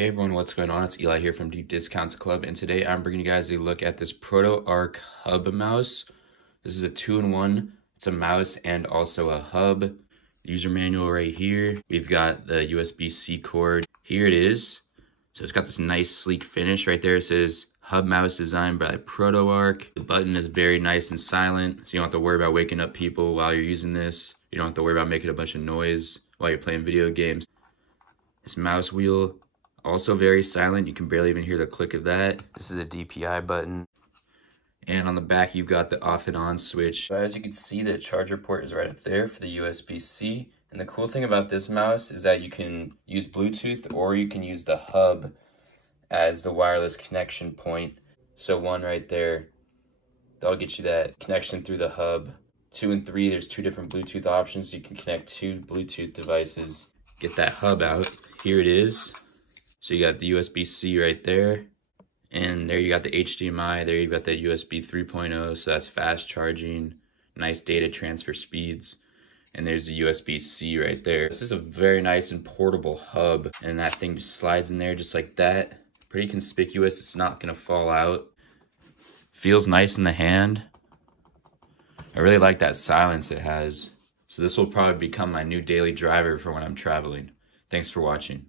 Hey everyone, what's going on? It's Eli here from Deep Discounts Club, and today I'm bringing you guys a look at this ProtoArc hub mouse. This is a 2-in-1. It's a mouse and also a hub. User manual right here. We've got the USB-C cord. Here it is. So it's got this nice sleek finish right there. It says hub mouse designed by ProtoArc. The button is very nice and silent, so you don't have to worry about waking up people while you're using this. You don't have to worry about making a bunch of noise while you're playing video games. This mouse wheel, also very silent. You can barely even hear the click of that. This is a DPI button. And on the back, you've got the off and on switch. So as you can see, the charger port is right up there for the USB-C. And the cool thing about this mouse is that you can use Bluetooth or you can use the hub as the wireless connection point. So one right there, that'll get you that connection through the hub. 2 and 3, there's 2 different Bluetooth options. So you can connect 2 Bluetooth devices. Get that hub out. Here it is. So you got the USB-C right there, and there you got the HDMI, there you got the USB 3.0, so that's fast charging, nice data transfer speeds, and there's the USB-C right there. This is a very nice and portable hub, and that thing just slides in there just like that. Pretty conspicuous, it's not gonna fall out. Feels nice in the hand. I really like that silence it has. So this will probably become my new daily driver for when I'm traveling. Thanks for watching.